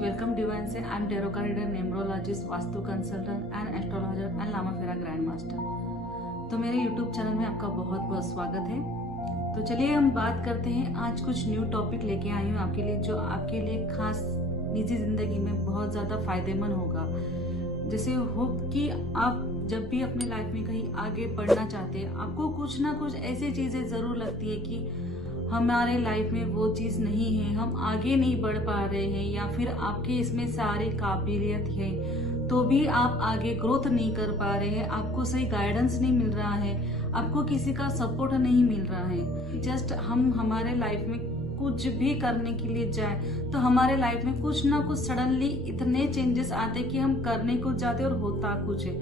Welcome Divine से। I am tarot card reader, numerologist, vastu consultant and astrologer and Lama Fera grand master. तो मेरे YouTube channel में आपका बहुत बहुत स्वागत है। तो चलिए हम बात करते हैं। आज कुछ न्यू टॉपिक लेके आई हूँ आपके लिए, जो आपके लिए खास निजी जिंदगी में बहुत ज्यादा फायदेमंद होगा। जैसे हो कि आप जब भी अपने लाइफ में कहीं आगे बढ़ना चाहते हैं, आपको कुछ ना कुछ ऐसी चीजें जरूर लगती है कि हमारे लाइफ में वो चीज नहीं है, हम आगे नहीं बढ़ पा रहे हैं, या फिर आपके इसमें सारी काबिलियत है तो भी आप आगे ग्रोथ नहीं कर पा रहे हैं, आपको सही गाइडेंस नहीं मिल रहा है, आपको किसी का सपोर्ट नहीं मिल रहा है। जस्ट हम हमारे लाइफ में कुछ भी करने के लिए जाए तो हमारे लाइफ में कुछ ना कुछ सडनली इतने चेंजेस आते कि हम करने को जाते और होता कुछ है।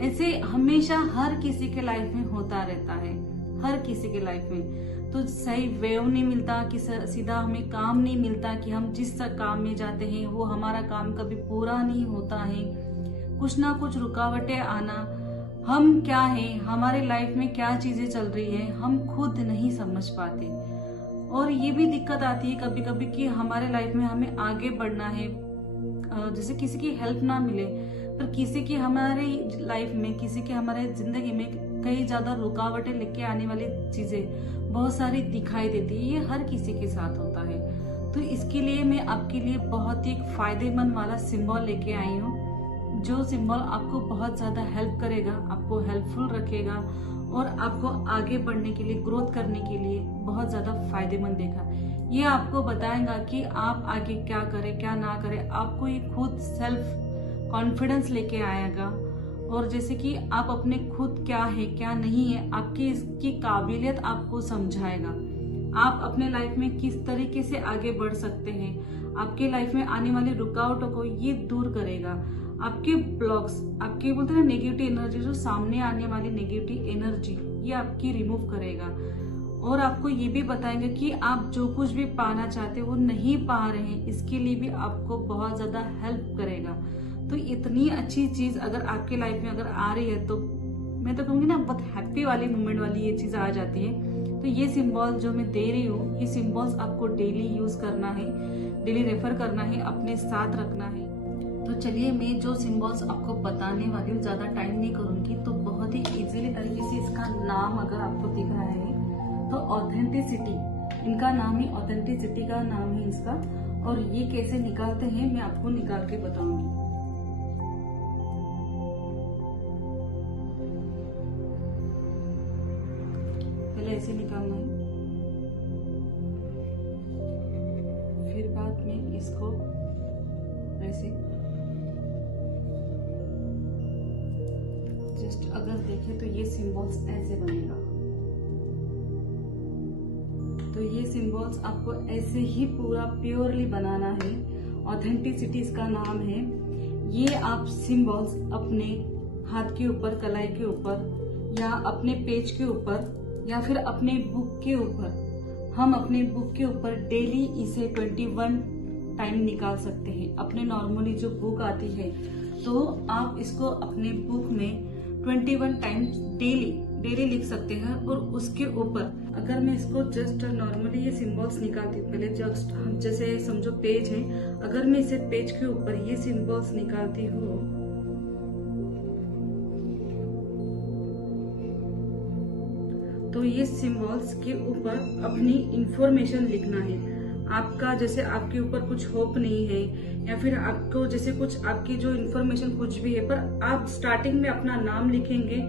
ऐसे हमेशा हर किसी के लाइफ में होता रहता है, हर किसी के लाइफ में। तो सही वेव नहीं मिलता कि सीधा हमें काम नहीं मिलता कि हम जिस काम में जाते हैं वो हमारा काम कभी पूरा नहीं होता है। कुछ ना कुछ रुकावटें आना, हम क्या है, हमारे लाइफ में क्या चीजें चल रही है, हम खुद नहीं समझ पाते। और ये भी दिक्कत आती है कभी कभी कि हमारे लाइफ में हमें आगे बढ़ना है, जैसे किसी की हेल्प ना मिले, पर किसी की हमारी लाइफ में, किसी के हमारे जिंदगी में कई ज्यादा रुकावटें लेके आने वाली चीजें बहुत सारी दिखाई देती है। ये हर किसी के साथ होता है। तो इसके लिए मैं आपके लिए बहुत ही एक फायदेमंद वाला सिंबल लेके आई हूँ, जो सिंबल आपको बहुत ज्यादा हेल्प करेगा, आपको हेल्पफुल रखेगा और आपको आगे बढ़ने के लिए, ग्रोथ करने के लिए बहुत ज्यादा फायदेमंद देगा। ये आपको बताएगा कि आप आगे क्या करें क्या ना करें, आपको ये खुद सेल्फ कॉन्फिडेंस लेके आएगा। और जैसे कि आप अपने खुद क्या है क्या नहीं है, आपकी इसकी काबिलियत आपको समझाएगा। आप अपने लाइफ में किस तरीके से आगे बढ़ सकते हैं, आपके लाइफ में आने वाली रुकावटों को ये दूर करेगा। आपके ब्लॉक्स, आपके बोलते हैं नेगेटिव एनर्जी, जो सामने आने वाली नेगेटिव एनर्जी, ये आपकी रिमूव करेगा। और आपको ये भी बताएंगे कि आप जो कुछ भी पाना चाहते हो वो नहीं पा रहे हैं, इसके लिए भी आपको बहुत ज्यादा हेल्प करेगा। तो इतनी अच्छी चीज अगर आपके लाइफ में अगर आ रही है तो मैं तो कहूंगी ना, बहुत हैप्पी वाली मोमेंट वाली ये चीज आ जाती है। तो ये सिंबल जो मैं दे रही हूँ, ये सिंबल्स आपको डेली यूज करना है, डेली रेफर करना है, अपने साथ रखना है। तो चलिए मैं जो सिंबल्स आपको बताने वाली हूँ, ज्यादा टाइम नहीं करूंगी, तो बहुत ही इजीली तरीके से इसका नाम अगर आपको दिख रहा है तो ऑथेंटिसिटी, इनका नाम ही ऑथेंटिसिटी का नाम है इसका। और ये कैसे निकालते हैं मैं आपको निकाल के बताऊंगी। ऐसे निकालना है, फिर बाद में इसको ऐसे जस्ट अगर देखें तो ये सिंबल्स ऐसे बनेगा। तो ये सिंबल्स आपको ऐसे ही पूरा प्योरली बनाना है। ऑथेंटिसिटी इसका नाम है। ये आप सिंबल्स अपने हाथ के ऊपर, कलाई के ऊपर, या अपने पेज के ऊपर, या फिर अपने बुक के ऊपर, हम अपने बुक के ऊपर डेली इसे 21 टाइम निकाल सकते हैं। अपने नॉर्मली जो बुक आती है तो आप इसको अपने बुक में 21 टाइम डेली लिख सकते हैं। और उसके ऊपर अगर मैं इसको जस्ट नॉर्मली ये सिंबल्स निकालती हूँ, पहले जस्ट जैसे समझो पेज है, अगर मैं इसे पेज के ऊपर ये सिंबल्स निकालती हूँ तो ये सिंबल्स के ऊपर अपनी इंफॉर्मेशन लिखना है। आपका जैसे आपके ऊपर कुछ होप नहीं है, या फिर आपको जैसे कुछ आपकी जो इंफॉर्मेशन कुछ भी है, पर आप स्टार्टिंग में अपना नाम लिखेंगे,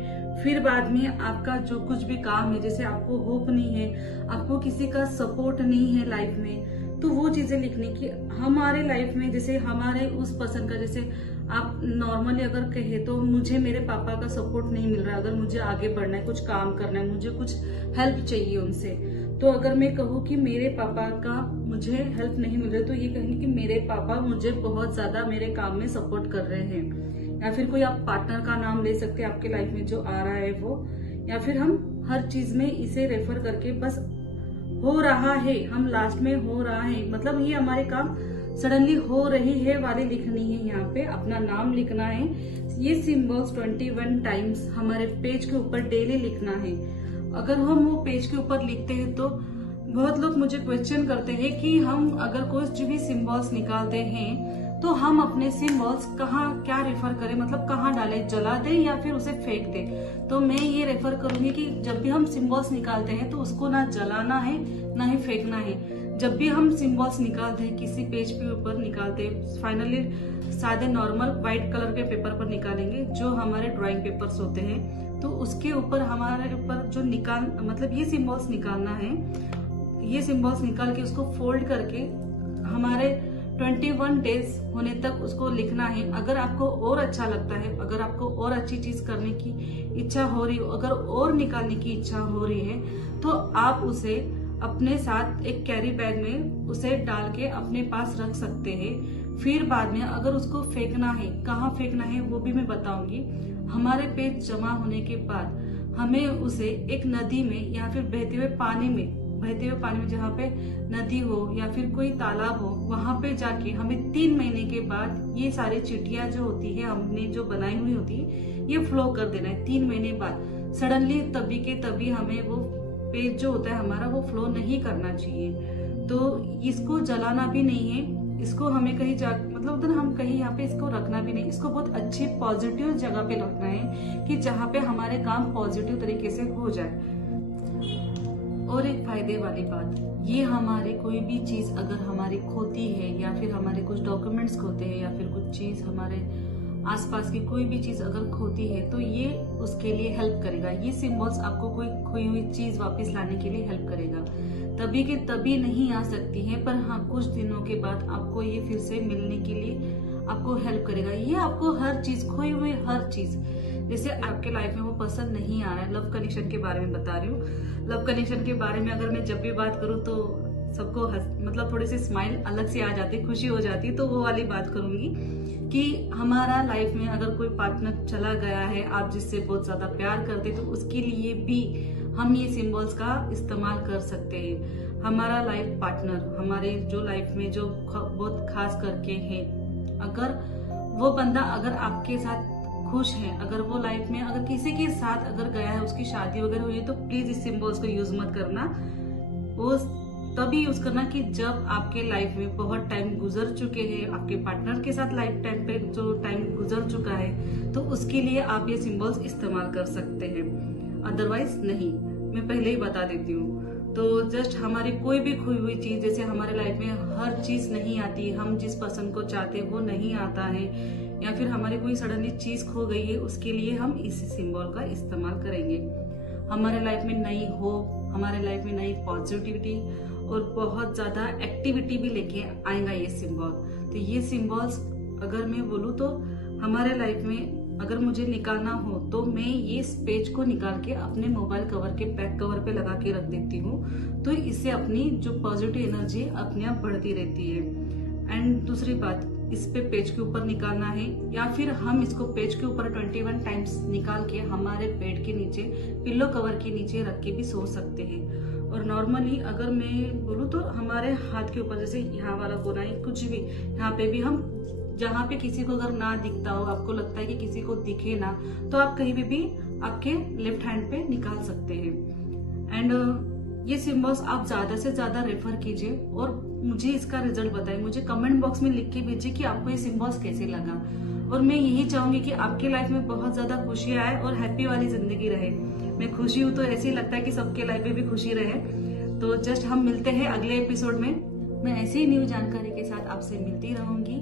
फिर बाद में आपका जो कुछ भी काम है, जैसे आपको होप नहीं है, आपको किसी का सपोर्ट नहीं है लाइफ में, तो वो चीजें लिखने की। हमारे लाइफ में जैसे हमारे उस पर्सन का, जैसे आप नॉर्मली अगर कहे तो मुझे मेरे पापा का सपोर्ट नहीं मिल रहा, अगर मुझे आगे बढ़ना है, कुछ काम करना है, मुझे कुछ हेल्प चाहिए उनसे, तो अगर मैं कहूँ कि मेरे पापा का मुझे हेल्प नहीं मिल रही, तो ये कहेंगे कि मेरे पापा मुझे बहुत ज्यादा मेरे काम में सपोर्ट कर रहे हैं। या फिर कोई आप पार्टनर का नाम ले सकते हैं आपके लाइफ में जो आ रहा है वो, या फिर हम हर चीज में इसे रेफर करके बस हो रहा है, हम लास्ट में हो रहा है, मतलब ये हमारे काम सडनली हो रही है वाली लिखनी है। यहाँ पे अपना नाम लिखना है। ये सिंबल्स 21 टाइम्स हमारे पेज के ऊपर डेली लिखना है। अगर हम वो पेज के ऊपर लिखते हैं तो बहुत लोग मुझे क्वेश्चन करते हैं कि हम अगर कोई भी सिंबल्स निकालते हैं तो हम अपने सिंबल्स कहाँ क्या रेफर करें, मतलब कहाँ डालें, जला दें या फिर उसे फेंक दें। तो मैं ये रेफर करूंगी कि जब भी हम सिंबल्स निकालते हैं तो उसको ना जलाना है ना ही फेंकना है। जब भी हम सिंबल्स निकालते हैं, किसी पेज पे ऊपर निकालते हैं, फाइनली सादे नॉर्मल व्हाइट कलर के पेपर पर निकालेंगे जो हमारे ड्राइंग पेपर्स होते हैं। तो उसके ऊपर हमारे ऊपर जो मतलब ये सिंबल्स निकालना है, ये सिंबल्स निकाल के उसको फोल्ड करके हमारे 21 डेज होने तक उसको लिखना है। अगर आपको और अच्छा लगता है, अगर आपको और अच्छी चीज करने की इच्छा हो रही हो, अगर और निकालने की इच्छा हो रही है, तो आप उसे अपने साथ एक कैरी बैग में उसे डाल के अपने पास रख सकते हैं। फिर बाद में अगर उसको फेंकना है, कहाँ फेंकना है वो भी मैं बताऊंगी। हमारे पेज जमा होने के बाद हमें उसे एक नदी में या फिर बहते हुए पानी में जहाँ पे नदी हो या फिर कोई तालाब हो, वहां पे जाके हमें 3 महीने के बाद ये सारी चिट्ठियां जो होती है हमने जो बनाई हुई होती है ये फ्लो कर देना है। 3 महीने बाद सडनली तभी के तभी हमें वो पेज जो होता है हमारा वो फ्लो नहीं करना चाहिए। तो इसको जलाना भी नहीं है, इसको हमें कहीं मतलब उधर हम कहीं यहाँ पे इसको रखना भी नहीं, इसको बहुत अच्छी पॉजिटिव जगह पे रखना है कि जहाँ पे हमारे काम पॉजिटिव तरीके से हो जाए। और एक फायदे वाली बात, ये हमारे कोई भी चीज अगर हमारी खोती है या फिर हमारे कुछ डॉक्यूमेंट्स खोते हैं या फिर कुछ चीज हमारे आसपास की कोई भी चीज अगर खोती है तो ये उसके लिए हेल्प करेगा। ये सिंबल्स आपको कोई खोई हुई चीज वापस लाने के लिए हेल्प करेगा। तभी के तभी नहीं आ सकती है, पर हाँ कुछ दिनों के बाद आपको ये फिर से मिलने के लिए आपको हेल्प करेगा। ये आपको हर चीज, खोई हुई हर चीज, जैसे आपके लाइफ में वो पसंद नहीं आ रहा है, लव कनेक्शन के बारे में बता रही हूँ। लव कनेक्शन के बारे में अगर मैं जब भी बात करूँ तो सबको मतलब थोड़ी सी स्माइल अलग से आ जाती, खुशी हो जाती, तो वो वाली बात करूंगी कि हमारा लाइफ में अगर कोई पार्टनर चला गया है, आप जिससे बहुत ज्यादा प्यार करते, तो उसके लिए भी हम ये सिंबल्स का इस्तेमाल कर सकते हैं। हमारा लाइफ पार्टनर हमारे जो लाइफ में जो बहुत खास करके है, अगर वो बंदा अगर आपके साथ खुश है, अगर वो लाइफ में अगर किसी के साथ अगर गया है, उसकी शादी वगैरह हुई है, तो प्लीज इस सिंबल्स को यूज मत करना। वो तभी यूज करना कि जब आपके लाइफ में बहुत टाइम गुजर चुके हैं, आपके पार्टनर के साथ लाइफ टाइम पे जो टाइम गुजर चुका है, तो उसके लिए आप ये सिंबल्स इस्तेमाल कर सकते हैं, अदरवाइज नहीं। मैं पहले ही बता देती हूँ। तो जस्ट हमारी कोई भी खोई हुई चीज, जैसे हमारे लाइफ में हर चीज नहीं आती, हम जिस पर्सन को चाहते वो नहीं आता है, या फिर हमारी कोई सडनली चीज खो गई है, उसके लिए हम इस सिंबल का इस्तेमाल करेंगे। हमारे लाइफ में नई होप, हमारे लाइफ में नई पॉजिटिविटी और बहुत ज्यादा एक्टिविटी भी लेके आएगा ये सिंबल। तो ये सिंबल्स अगर मैं बोलूँ तो हमारे लाइफ में अगर मुझे निकालना हो तो मैं ये पेज को निकाल के अपने मोबाइल कवर के बैक कवर पे लगा के रख देती हूँ। तो इससे अपनी जो पॉजिटिव एनर्जी अपने आप बढ़ती रहती है। एंड दूसरी बात, इस पे पेज के ऊपर निकालना है या फिर हम इसको पेज के ऊपर 21 टाइम्स निकाल के हमारे बेड के नीचे, पिल्लो कवर के नीचे रख के भी सो सकते हैं। और नॉर्मली अगर मैं बोलूँ तो हमारे हाथ के ऊपर, जैसे यहाँ वाला कोना है, कुछ भी यहाँ पे भी हम, जहाँ पे किसी को अगर ना दिखता हो, आपको लगता है कि किसी को दिखे ना, तो आप कहीं भी आपके लेफ्ट हैंड पे निकाल सकते हैं। एंड ये सिंबल्स आप ज्यादा से ज्यादा रेफर कीजिए और मुझे इसका रिजल्ट बताइए। मुझे कमेंट बॉक्स में लिख के भेजिए कि आपको ये सिंबल्स कैसे लगा। और मैं यही चाहूंगी कि आपके लाइफ में बहुत ज्यादा खुशियां आए और हैप्पी वाली जिंदगी रहे। मैं खुशी हूँ तो ऐसे ही लगता है कि सबके लाइफ में भी खुशी रहे। तो जस्ट हम मिलते हैं अगले एपिसोड में। मैं ऐसी ही न्यू जानकारी के साथ आपसे मिलती रहूंगी।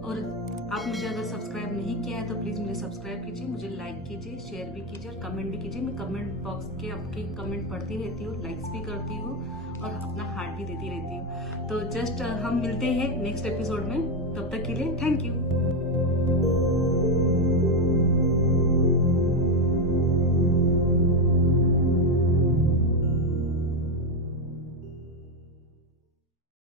और आप मुझे अगर सब्सक्राइब नहीं किया है तो प्लीज मुझे सब्सक्राइब कीजिए, मुझे लाइक कीजिए, शेयर भी कीजिए और कमेंट भी कीजिए। मैं कमेंट बॉक्स के आपके कमेंट पढ़ती रहती हूँ, लाइक्स भी करती हूँ और अपना हार्ट भी देती रहती हूँ। तो जस्ट हम मिलते हैं नेक्स्ट एपिसोड में। तब तक के लिए थैंक यू।